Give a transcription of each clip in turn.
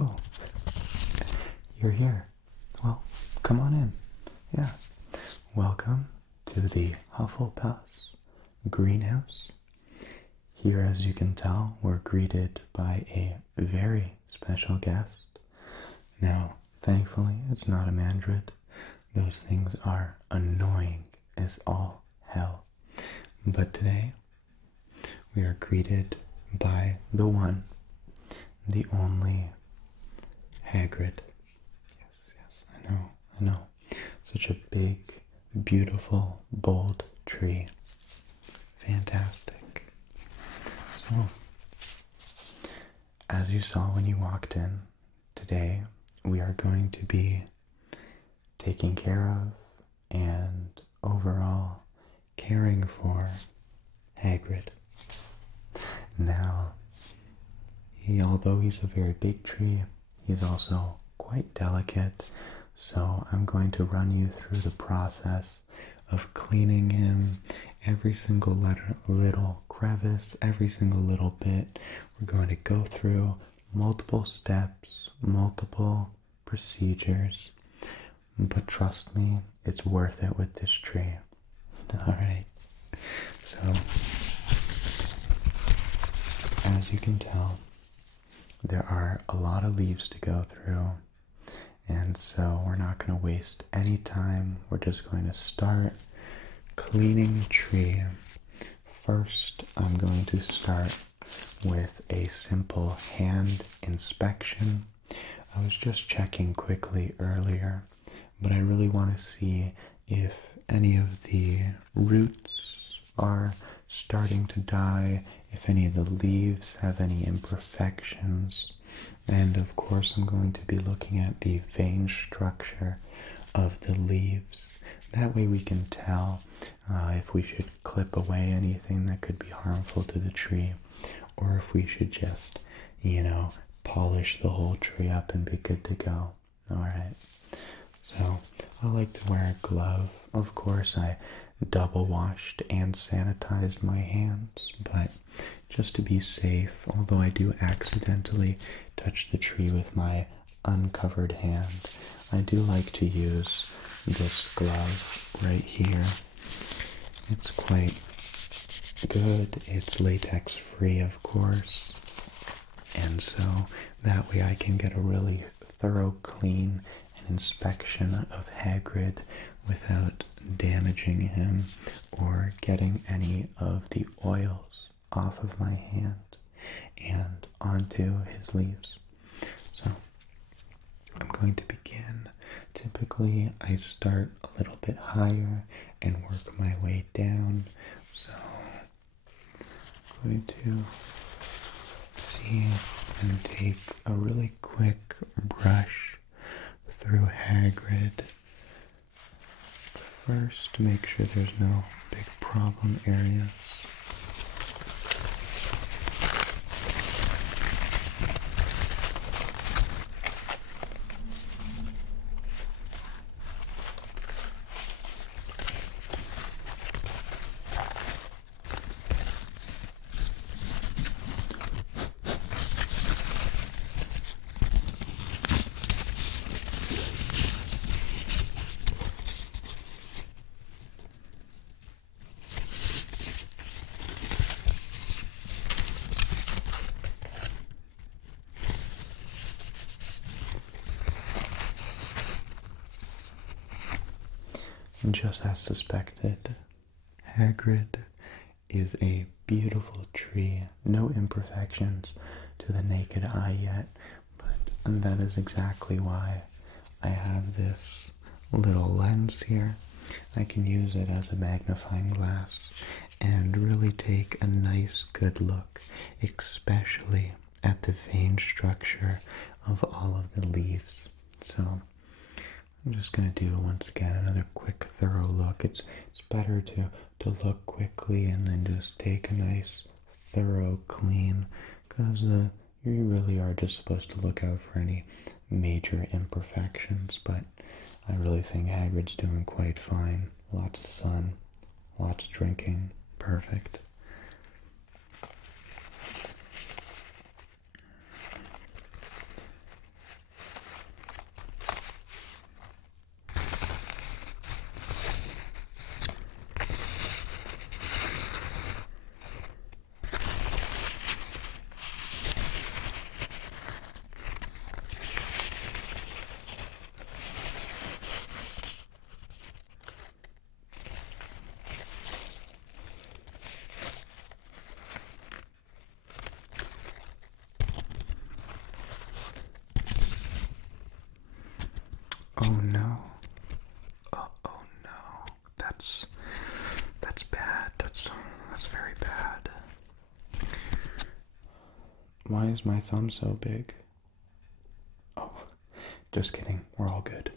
Oh, you're here. Well, come on in. Yeah. Welcome to the Hufflepuff's greenhouse. Here, as you can tell, we're greeted by a very special guest. Now, thankfully, it's not a mandrid. Those things are annoying as all hell. But today, we are greeted by the one, the only Hagrid. Yes, I know. Such a big, beautiful, bold tree. Fantastic. So, as you saw when you walked in, today we are going to be taking care of and overall caring for Hagrid. Now, although he's a very big tree, he's also quite delicate, so I'm going to run you through the process of cleaning him, every single little crevice, every single little bit. We're going to go through multiple steps, multiple procedures, but trust me, it's worth it with this tree. Alright, so as you can tell, there are a lot of leaves to go through, and so we're not going to waste any time. We're just going to start cleaning the tree. First, I'm going to start with a simple hand inspection. I was just checking quickly earlier, but I really want to see if any of the roots are starting to die, if any of the leaves have any imperfections, and of course I'm going to be looking at the vein structure of the leaves. That way we can tell if we should clip away anything that could be harmful to the tree, or if we should just, polish the whole tree up and be good to go. Alright, so I like to wear a glove. Of course, I double washed and sanitized my hands, but just to be safe, although I do accidentally touch the tree with my uncovered hand, I do like to use this glove right here. It's quite good. It's latex free, of course, and so that way I can get a really thorough clean and inspection of Hagrid without damaging him or getting any of the oils off of my hand and onto his leaves. So I'm going to begin. Typically I start a little bit higher and work my way down. So I'm going to see and take a really quick brush through Hagrid. First, to make sure there's no big problem areas. And just as suspected, Hagrid is a beautiful tree, no imperfections to the naked eye yet, and that is exactly why I have this little lens here. I can use it as a magnifying glass and really take a nice good look, especially at the vein structure of all of the leaves. So I'm just going to do, once again, another quick thorough look. It's better to look quickly and then just take a nice thorough clean, because you really are just supposed to look out for any major imperfections. But I really think Hagrid's doing quite fine. Lots of sun, lots of drinking, perfect. Oh no. Oh no. That's bad. That's very bad. Why is my thumb so big? Oh, just kidding. We're all good.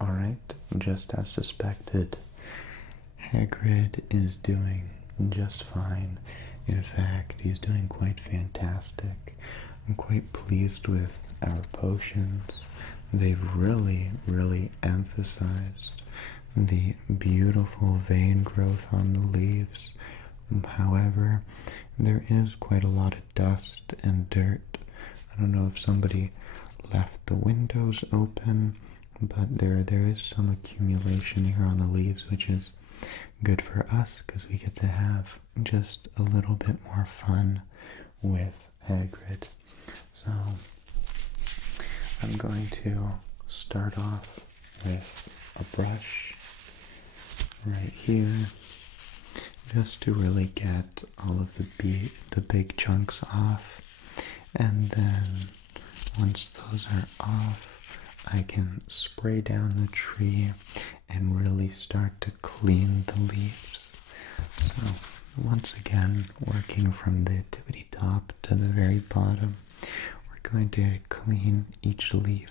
Alright, just as suspected, Hagrid is doing just fine. In fact, he's doing quite fantastic. I'm quite pleased with our potions. They've really emphasized the beautiful vein growth on the leaves. However, there is quite a lot of dust and dirt. I don't know if somebody left the windows open, but there is some accumulation here on the leaves, which is good for us because we get to have just a little bit more fun with Hagrid. So I'm going to start off with a brush right here, just to really get all of the big chunks off, and then once those are off, I can spray down the tree and really start to clean the leaves. So once again, working from the tippity top to the very bottom, we're going to clean each leaf.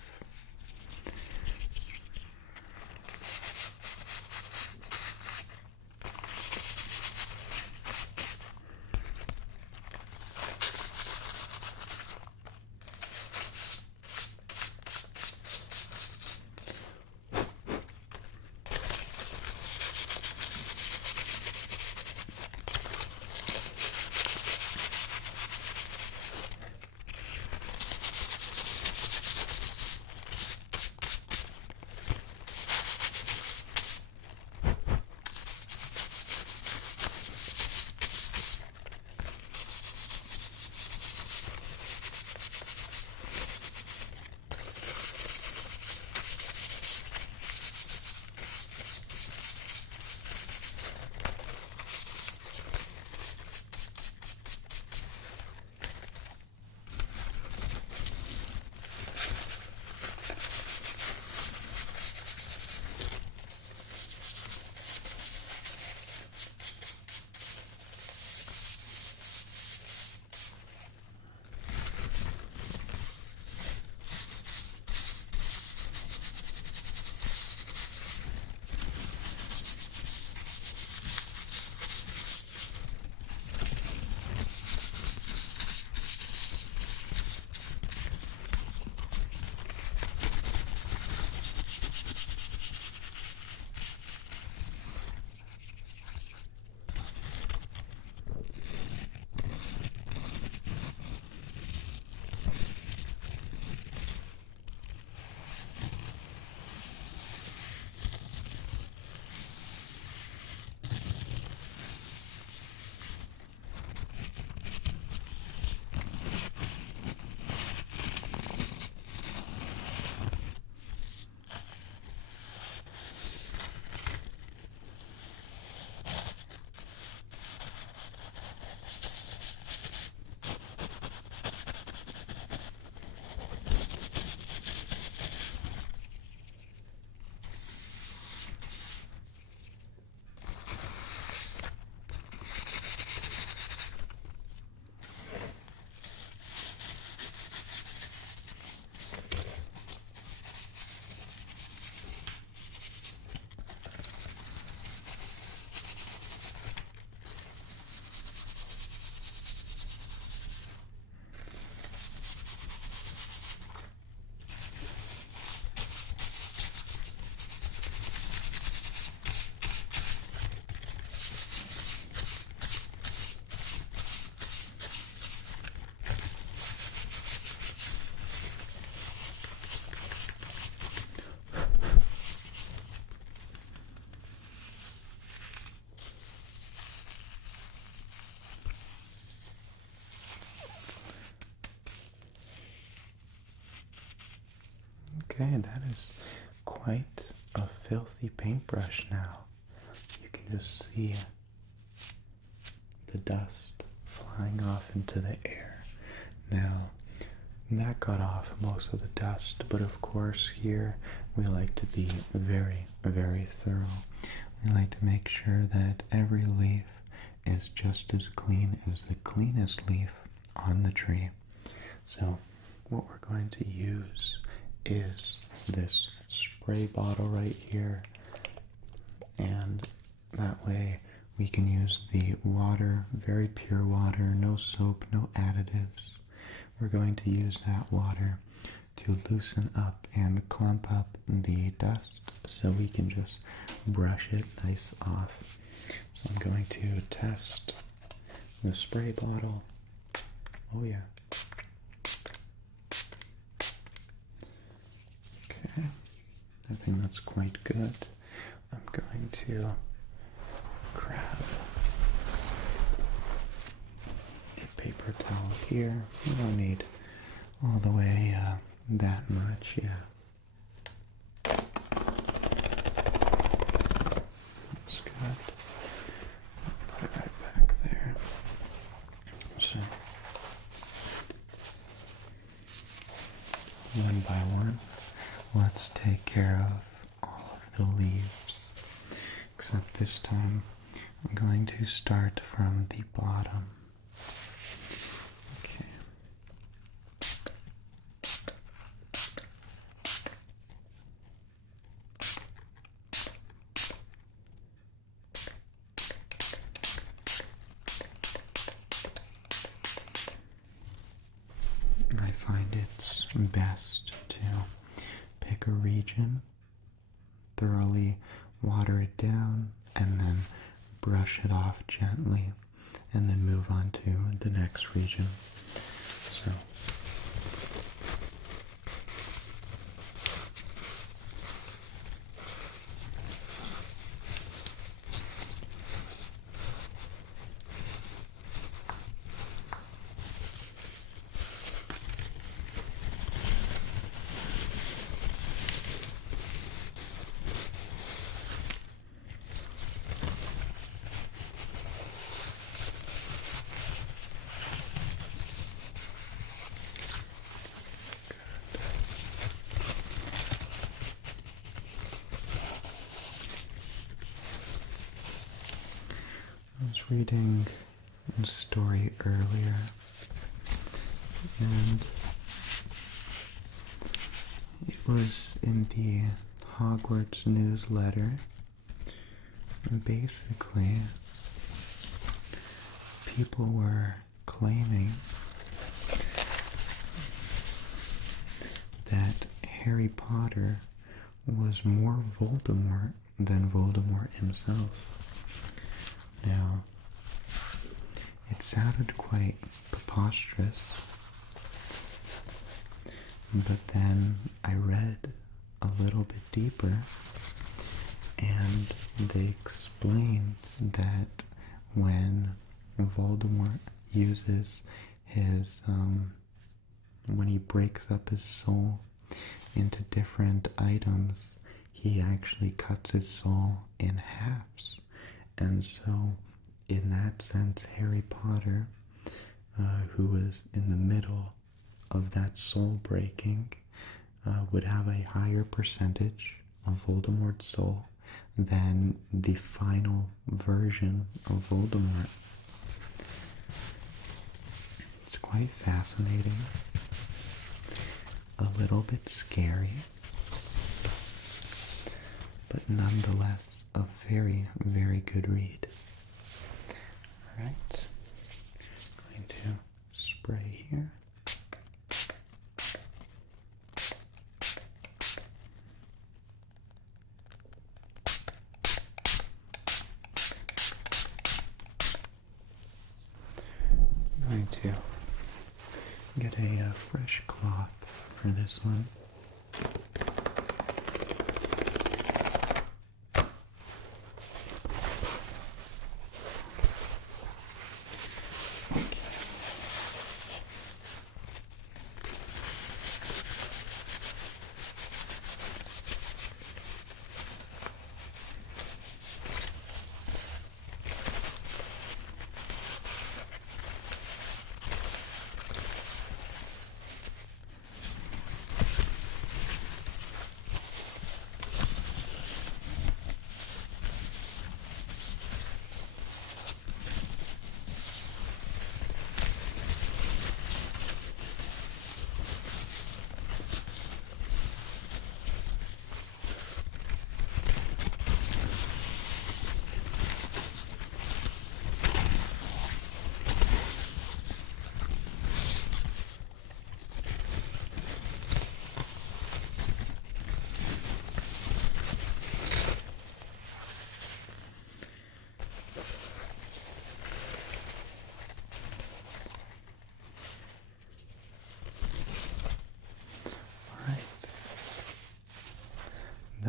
Okay, that is quite a filthy paintbrush now. You can just see the dust flying off into the air. Now, that got off most of the dust, but of course here we like to be very, very thorough. We like to make sure that every leaf is just as clean as the cleanest leaf on the tree. So what we're going to use is this spray bottle right here, and that way we can use the water, very pure water, no soap, no additives. We're going to use that water to loosen up and clump up the dust so we can just brush it nice off. So I'm going to test the spray bottle. Oh yeah. Okay, I think that's quite good. I'm going to grab a paper towel here. You don't need all the way that much, yeah. That's good. Put it right back there. So, one by one, let's take care of all of the leaves. Except this time, I'm going to start from the bottom. Okay. I find it's best to pick a region, thoroughly water it down, and then brush it off gently, and then move on to the next region. So, I was reading a story earlier, and it was in the Hogwarts newsletter. And basically, people were claiming that Harry Potter was more Voldemort than Voldemort himself. Now, it sounded quite preposterous, but then I read a little bit deeper, and they explained that when Voldemort uses his, when he breaks up his soul into different items, he actually cuts his soul in halves. And so, in that sense, Harry Potter, who was in the middle of that soul breaking, would have a higher percentage of Voldemort's soul than the final version of Voldemort. It's quite fascinating, a little bit scary, but nonetheless a very, very good read. Alright, going to spray here. I'm going to get a fresh cloth for this one.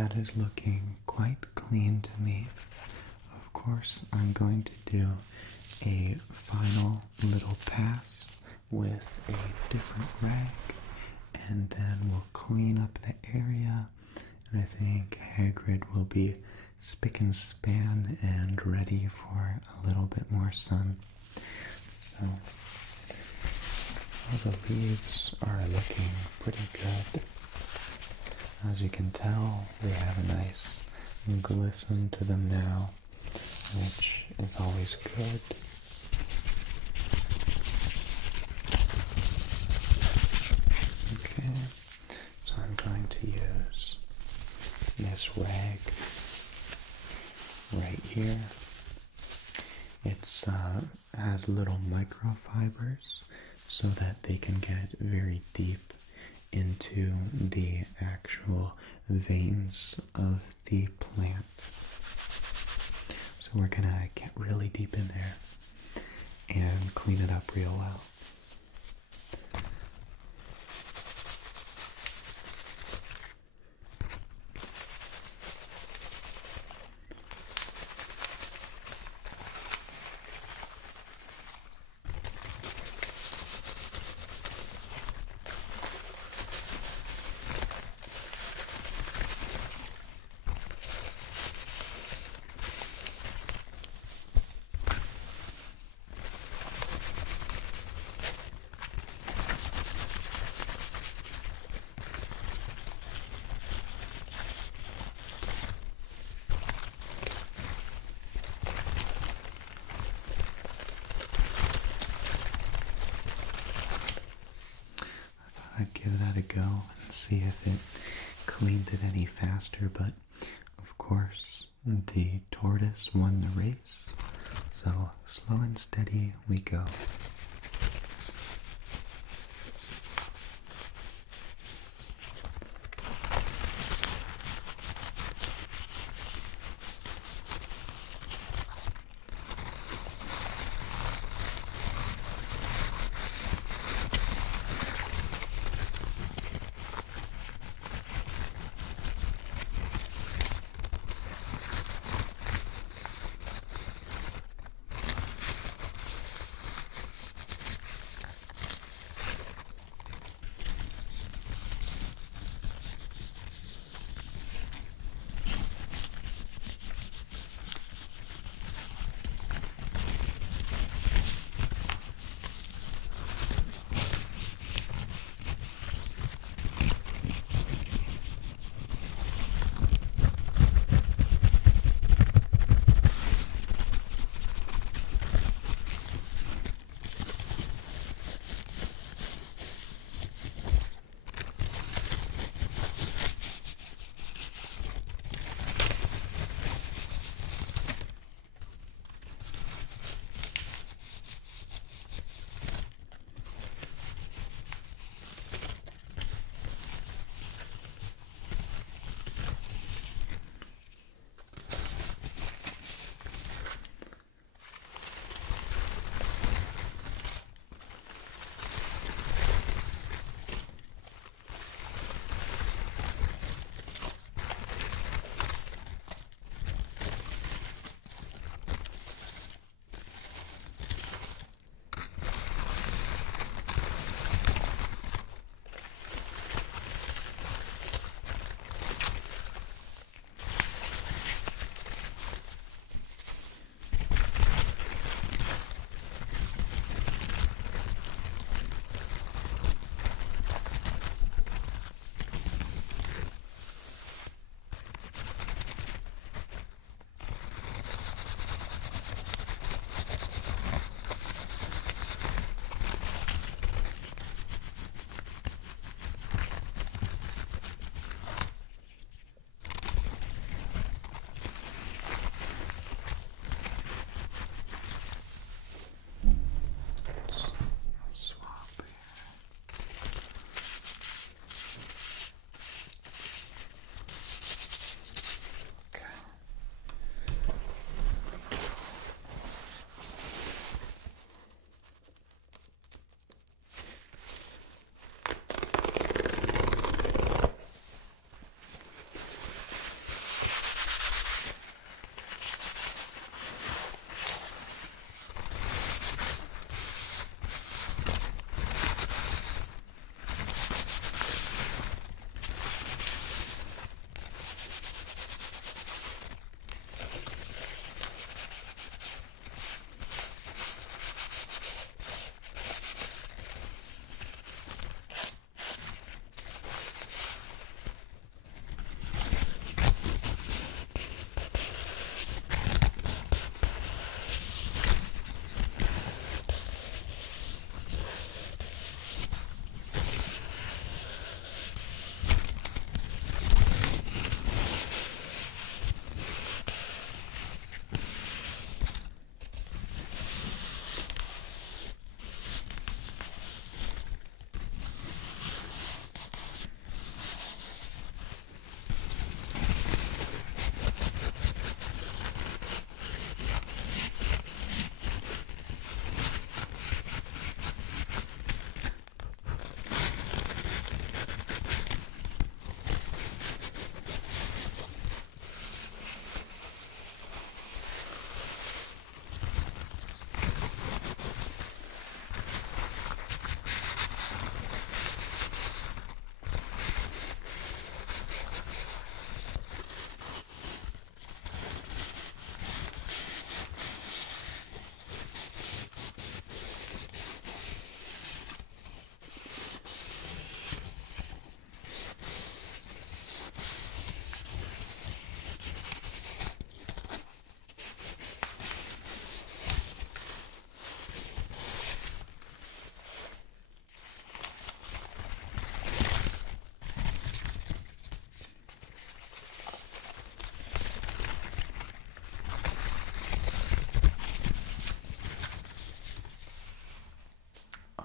that is looking quite clean to me. Of course, I'm going to do a final little pass with a different rag, and then we'll clean up the area, and I think Hagrid will be spick and span and ready for a little bit more sun. So, all the leaves are looking pretty good. As you can tell, they have a nice glisten to them now, which is always good. Okay, so I'm going to use this rag right here. It's has little microfibers so that they can get very deep into the actual veins of the plant. So we're gonna get really deep in there and clean it up real well. I'd give that a go and see if it cleaned it any faster, but of course the tortoise won the race, so slow and steady we go.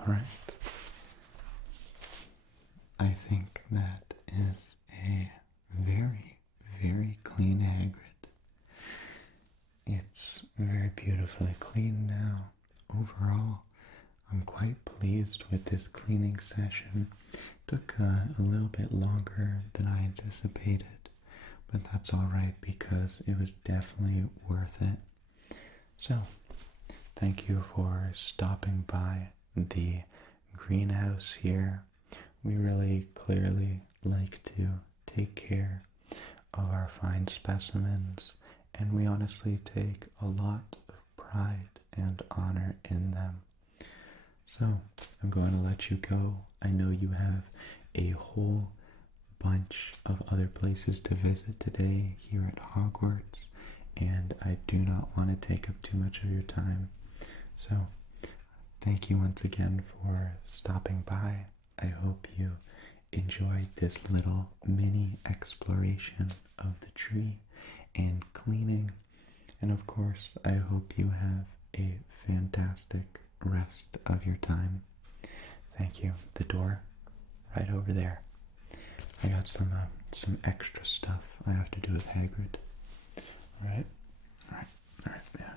Alright. I think that is a very, very clean Hagrid. It's very beautifully clean now. Overall, I'm quite pleased with this cleaning session. It took a little bit longer than I anticipated, but that's alright because it was definitely worth it. So, thank you for stopping by the greenhouse here. We really clearly like to take care of our fine specimens, and we honestly take a lot of pride and honor in them. So, I'm going to let you go. I know you have a whole bunch of other places to visit today here at Hogwarts, and I do not want to take up too much of your time. So, thank you once again for stopping by. I hope you enjoyed this little mini exploration of the tree and cleaning. And of course, I hope you have a fantastic rest of your time. Thank you. The door right over there. I got some extra stuff I have to do with Hagrid. Alright? Alright, yeah.